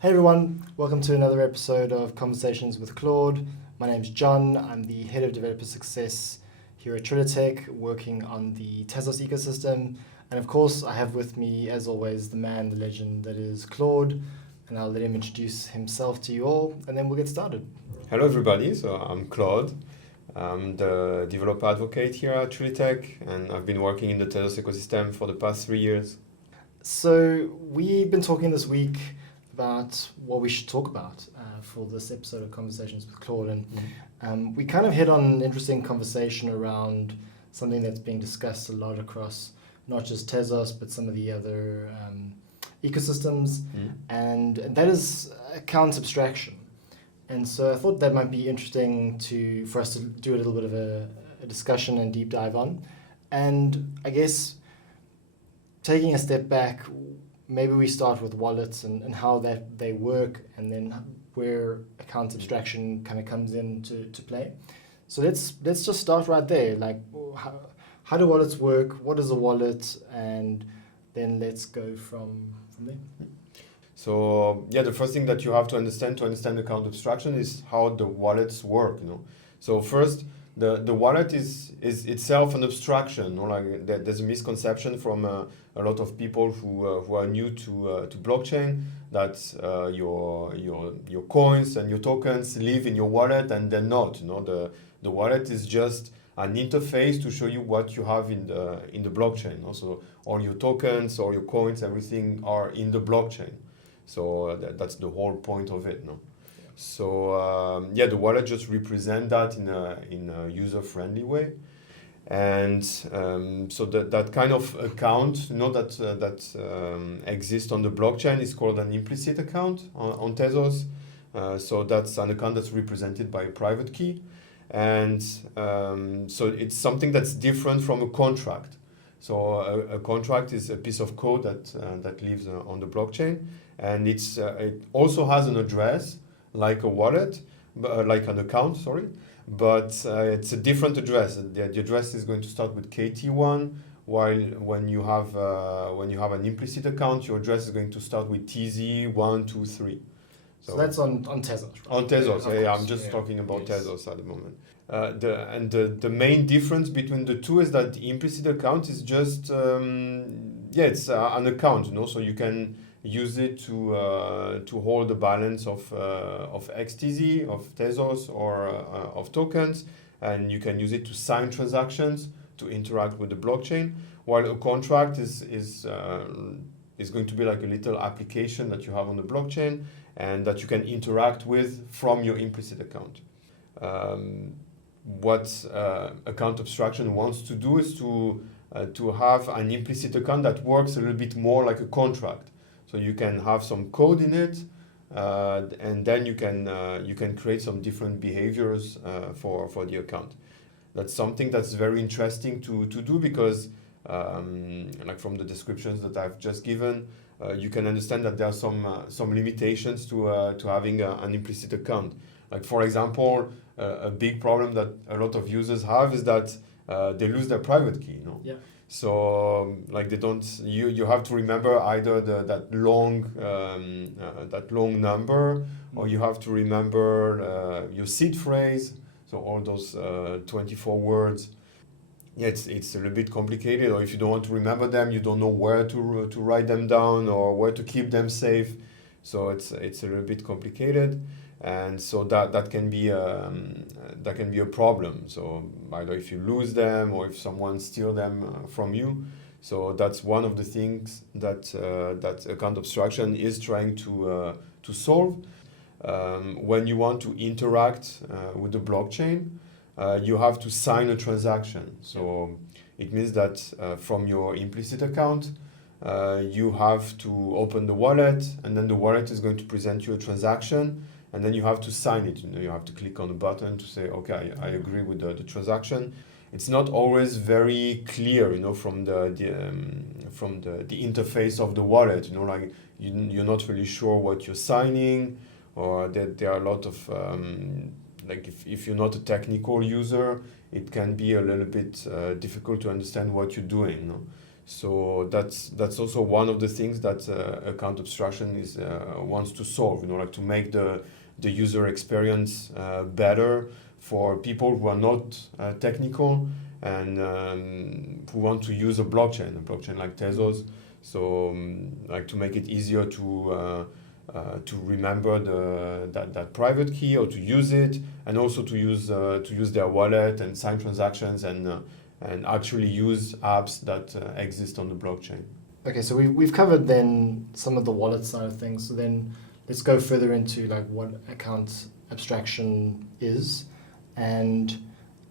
Hey everyone, welcome to another episode of Conversations with Claude. My name's John, I'm the Head of Developer Success here at Trilitech, working on the Tezos ecosystem. And of course, I have with me, as always, the man, the legend that is Claude, and I'll let him introduce himself to you all, and then we'll get started. Hello everybody, so I'm Claude. I'm the developer advocate here at Trilitech, and I've been working in the Tezos ecosystem for the past 3 years. So we've been talking this week about what we should talk about for this episode of Conversations with Claude, and we kind of hit on an interesting conversation around something that's being discussed a lot across not just Tezos but some of the other ecosystems, and that is account abstraction. And so I thought that might be interesting for us to do a little bit of a discussion and deep dive on. And I guess taking a step back, maybe we start with wallets and how they work, and then where account abstraction kind of comes into play. So let's just start right there. Like, how do wallets work? What is a wallet? And then let's go from there. So the first thing that you have to understand account abstraction is how the wallets work. So first, the wallet is itself an abstraction. Like there's a misconception from a lot of people who are new to blockchain that your coins and your tokens live in your wallet, and they're not. The wallet is just an interface to show you what you have in the blockchain. So all your tokens, all your coins, everything are in the blockchain. So that's the whole point of it. So the wallet just represents that in a user-friendly way, and so that kind of account, that exists on the blockchain is called an implicit account on Tezos. So that's an account that's represented by a private key, and so it's something that's different from a contract. So a contract is a piece of code that lives on the blockchain, and it also has an address like a wallet, like an account, but it's a different address. The address is going to start with KT1, while when you have an implicit account, your address is going to start with TZ123. So that's on Tezos, right? On Tezos, I'm just talking about Tezos at the moment. The main difference between the two is that the implicit account is just it's an account, so you can use it to hold the balance of XTZ, of Tezos, or of tokens, and you can use it to sign transactions, to interact with the blockchain. While a contract is going to be like a little application that you have on the blockchain and that you can interact with from your implicit account. What account abstraction wants to do is to have an implicit account that works a little bit more like a contract. So you can have some code in it, and then you can create some different behaviors for the account. That's something that's very interesting to do because, like from the descriptions that I've just given, you can understand that there are some limitations to having an implicit account. Like for example, a big problem that a lot of users have is that they lose their private key. Yeah. So like they don't. You have to remember either that long number, or you have to remember your seed phrase. So all those 24 words. Yeah, it's a little bit complicated. Or if you don't want to remember them, you don't know where to write them down or where to keep them safe. So it's a little bit complicated, and so that can be a problem. So either if you lose them or if someone steals them from you. So that's one of the things that account abstraction is trying to solve. When you want to interact with the blockchain, you have to sign a transaction. So it means that from your implicit account, you have to open the wallet, and then the wallet is going to present you a transaction, and then you have to sign it. You have to click on a button to say, okay, I agree with the transaction. It's not always very clear, from the interface of the wallet. Like you're not really sure what you're signing, or that there are a lot of like if you're not a technical user, it can be a little bit difficult to understand what you're doing. So that's also one of the things that account abstraction is wants to solve. Like to make the user experience better for people who are not technical and who want to use a blockchain like Tezos. So like to make it easier to remember that private key or to use it, and also to use their wallet and sign transactions and actually use apps that exist on the blockchain. Okay, so we've covered then some of the wallet side of things. So then let's go further into like what account abstraction is, and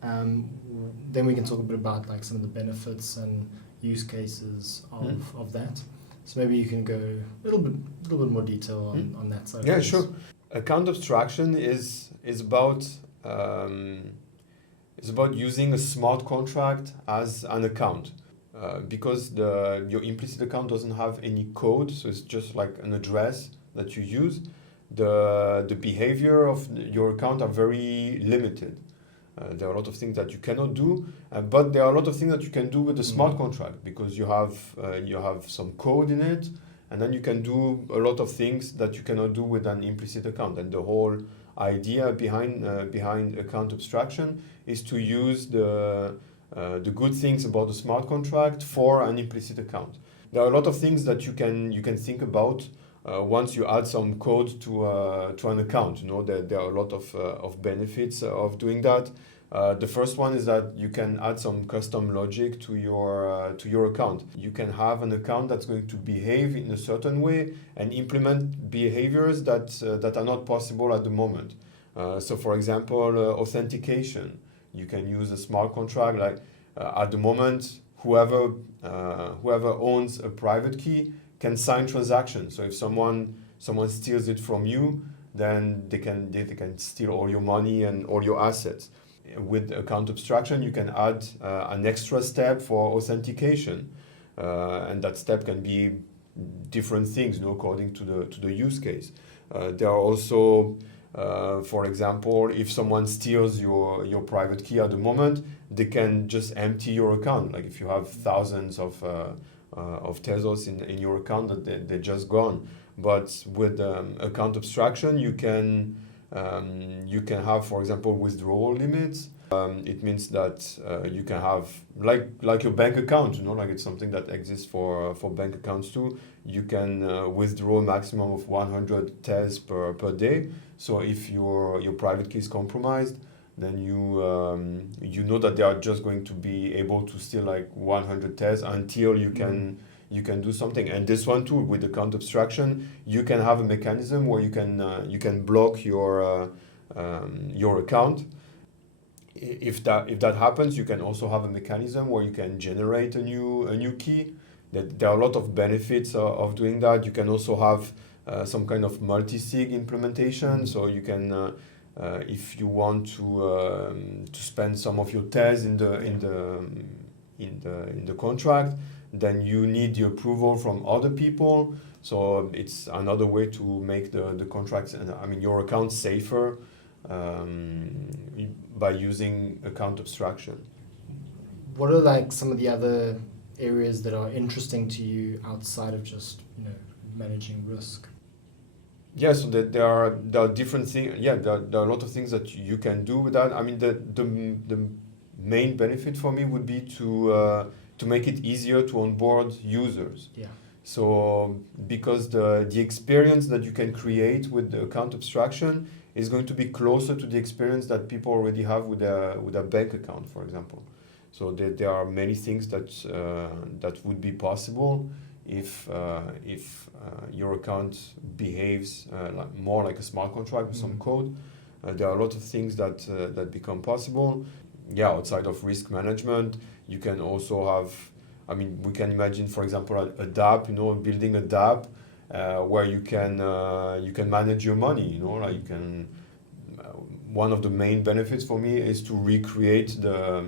then we can talk a bit about like some of the benefits and use cases of that. So maybe you can go a little bit more detail on that side. Yeah, sure. Account abstraction is about using a smart contract as an account, because your implicit account doesn't have any code, so it's just like an address that you use. The behavior of your account are very limited. There are a lot of things that you cannot do, but there are a lot of things that you can do with the smart contract, because you have some code in it, and then you can do a lot of things that you cannot do with an implicit account. And the whole idea behind account abstraction is to use the good things about the smart contract for an implicit account. There are a lot of things that you can think about once you add some code to an account. There are a lot of benefits of doing that. The first one is that you can add some custom logic to your account. You can have an account that's going to behave in a certain way and implement behaviors that are not possible at the moment. So, for example, authentication. You can use a smart contract. Like at the moment, whoever owns a private key can sign transactions. So if someone steals it from you, then they can steal all your money and all your assets. With account abstraction, you can add an extra step for authentication, and that step can be different things, according to the use case. There are also, for example, if someone steals your private key at the moment, they can just empty your account. Like if you have thousands of Tezos in your account, that they're just gone. But with account abstraction, you can have, for example, withdrawal limits. It means that you can have like your bank account, like it's something that exists for bank accounts too. You can withdraw a maximum of 100 Tez per day. So if your private key is compromised, then you know that they are just going to be able to steal like 100 Tez until you can do something. And this one too, with account abstraction, you can have a mechanism where you can block your account. If that happens, you can also have a mechanism where you can generate a new key. That there are a lot of benefits of doing that. You can also have some kind of multi-sig implementation. So you can, if you want to spend some of your Tez in the contract, then you need the approval from other people. So it's another way to make the contracts and your account safer by using account abstraction. What are like some of the other areas that are interesting to you outside of just managing risk? Yeah, so there are different things. Yeah, there are a lot of things that you can do with that. The main benefit for me would be to make it easier to onboard users. Yeah. So because the experience that you can create with the account abstraction is going to be closer to the experience that people already have with a bank account, for example. So there are many things that would be possible if your account behaves more like a smart contract with some code. There are a lot of things that become possible. Yeah, outside of risk management, you can also have. We can imagine, for example, a dApp. Building a dApp where you can manage your money. You can. One of the main benefits for me is to recreate the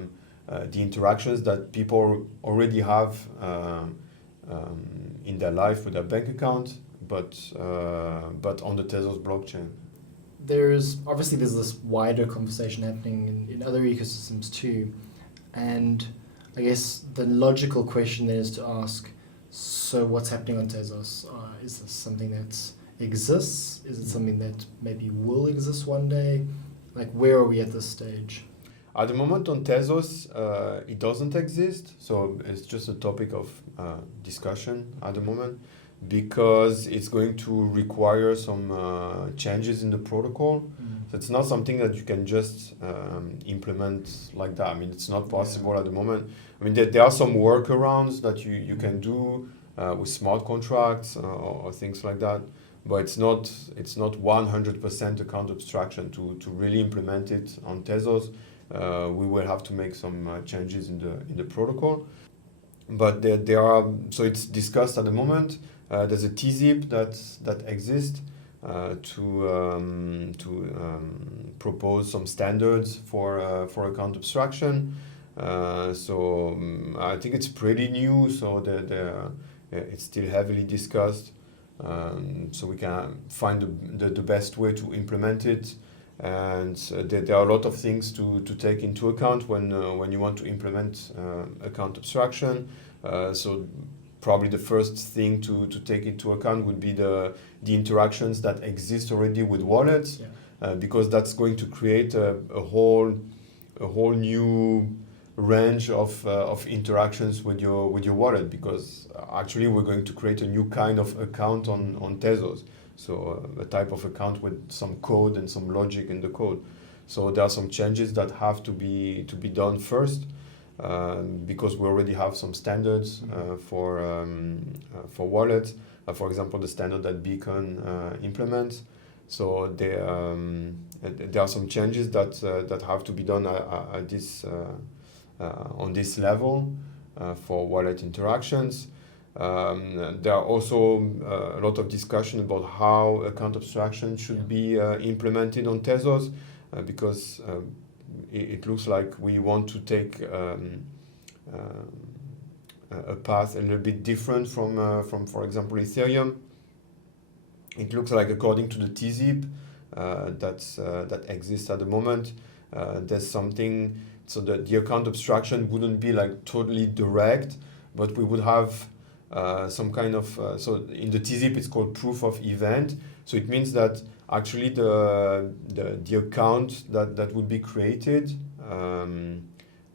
interactions that people already have in their life with their bank account, but on the Tezos blockchain. There's this wider conversation happening in other ecosystems too, and I guess the logical question then is to ask, so what's happening on Tezos? Is this something that exists? Is it something that maybe will exist one day? Like, where are we at this stage? At the moment on Tezos, it doesn't exist, so it's just a topic of discussion at the moment, because it's going to require some changes in the protocol. So it's not something that you can just implement like that. I mean, it's not possible at the moment. I mean, there are some workarounds that you can do with smart contracts or things like that, but it's not 100% account abstraction to really implement it on Tezos. We will have to make some changes in the protocol, but there are, so it's discussed at the moment. There's a Tzip that exists to propose some standards for account abstraction. So I think it's pretty new, so it's still heavily discussed. So we can find the best way to implement it. And there are a lot of things to take into account when you want to implement account abstraction. So probably the first thing to take into account would be the interactions that exist already with wallets, because that's going to create a whole new range of interactions with your wallet, because actually we're going to create a new kind of account on Tezos. So a type of account with some code and some logic in the code. So there are some changes that have to be done first, because we already have some standards for wallets. For example, the standard that Beacon implements. So there are some changes that have to be done at this on this level for wallet interactions. There are also a lot of discussion about how account abstraction should be implemented on Tezos, because it looks like we want to take a path a little bit different from for example, Ethereum. It looks like, according to the Tzip that exists at the moment, there's something, so that the account abstraction wouldn't be like totally direct, but we would have some kind of, so in the Tzip it's called proof of event. So it means that actually the account that would be created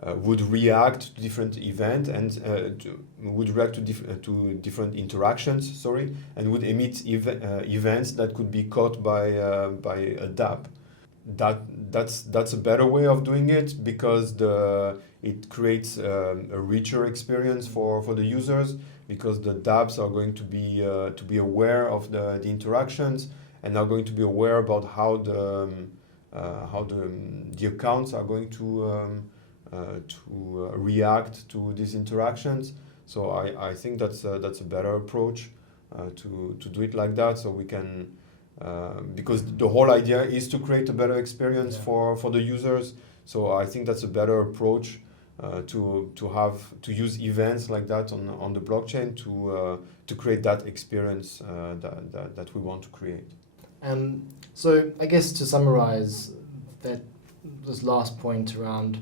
would react to different events and would react to different interactions, sorry, and would emit events that could be caught by a dApp. That's a better way of doing it, because it creates a richer experience for the users, because the dApps are going to be aware of the interactions, and are going to be aware about how the accounts are going to react to these interactions. So I think that's a better approach to do it like that. So we can, because the whole idea is to create a better experience for the users. So I think that's a better approach to use events like that on the blockchain to create that experience that we want to create. So I guess to summarize this last point around,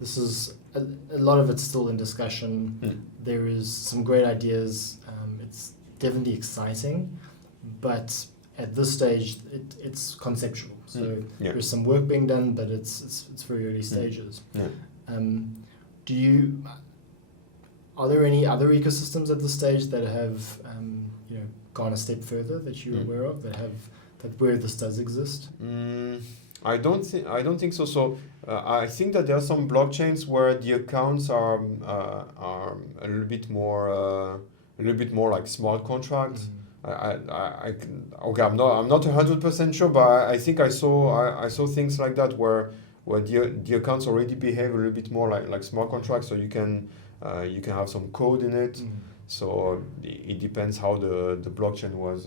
this is a lot of it's still in discussion. There is some great ideas. It's definitely exciting, but at this stage it's conceptual. So there's some work being done, but it's very early stages. Are there any other ecosystems at this stage that have gone a step further that you're aware of, that where this does exist? I don't think so. So I think that there are some blockchains where the accounts are a little bit more like smart contracts. I'm not 100% sure, but I think I saw things like that where the accounts already behave a little bit more like smart contracts. So you can have some code in it. So it depends how the blockchain was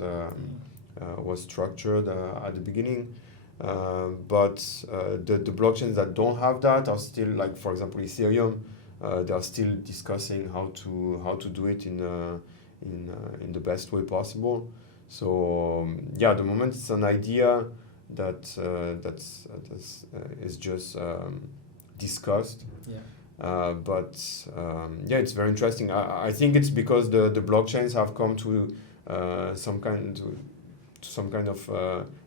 structured at the beginning. But the blockchains that don't have that are still, like for example Ethereum, they are still discussing how to do it in the best way possible. So at the moment it's an idea that is just discussed. Yeah, it's very interesting. I think it's because the blockchains have come to some kind of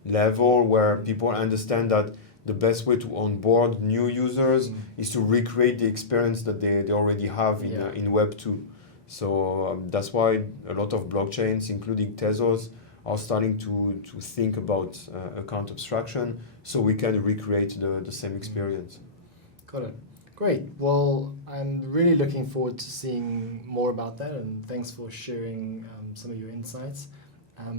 level where people understand that the best way to onboard new users is to recreate the experience that they already have in Web 2. So that's why a lot of blockchains, including Tezos, are starting to think about account abstraction so we can recreate the same experience. Got it. Great. Well, I'm really looking forward to seeing more about that, and thanks for sharing some of your insights.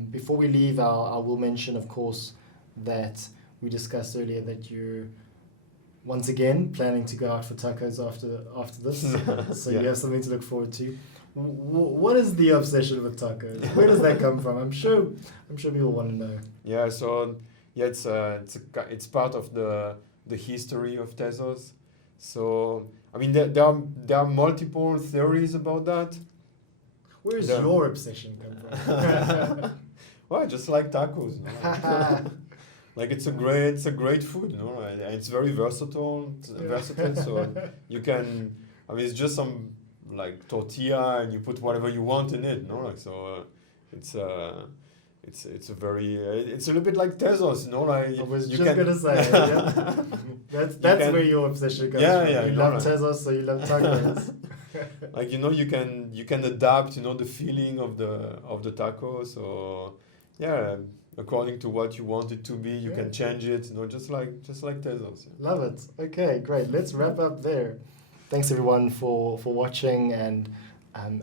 Before we leave, I will mention, of course, that we discussed earlier that you're once again planning to go out for tacos after this, so you have something to look forward to. What is the obsession with tacos? Where does that come from? I'm sure people want to know. Yeah, so it's part of the history of Tezos. So I mean there are multiple theories about that. Where does your obsession come from? Well, I just like tacos. Like it's a great food, you know. And it's very versatile. So you can. I mean, it's just some like tortilla, and you put whatever you want in it, you know. Like so, it's a very it's a little bit like Tezos, you know. Like I was just gonna say, yeah. That's where your obsession comes from. Yeah, you love Tezos, so you love tacos. Like you can adapt, you know, the feeling of the taco. So yeah, according to what you want it to be, you can change it, you know, just like Tezos. Yeah. Love it. Okay, great. Let's wrap up there. Thanks everyone for watching, and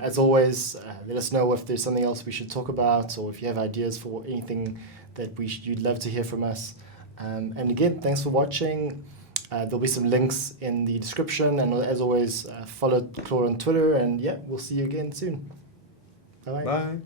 as always, let us know if there's something else we should talk about, or if you have ideas for anything that you'd love to hear from us. And again, thanks for watching. There'll be some links in the description, and as always, follow Claude on Twitter, and yeah, we'll see you again soon. Bye-bye. Bye.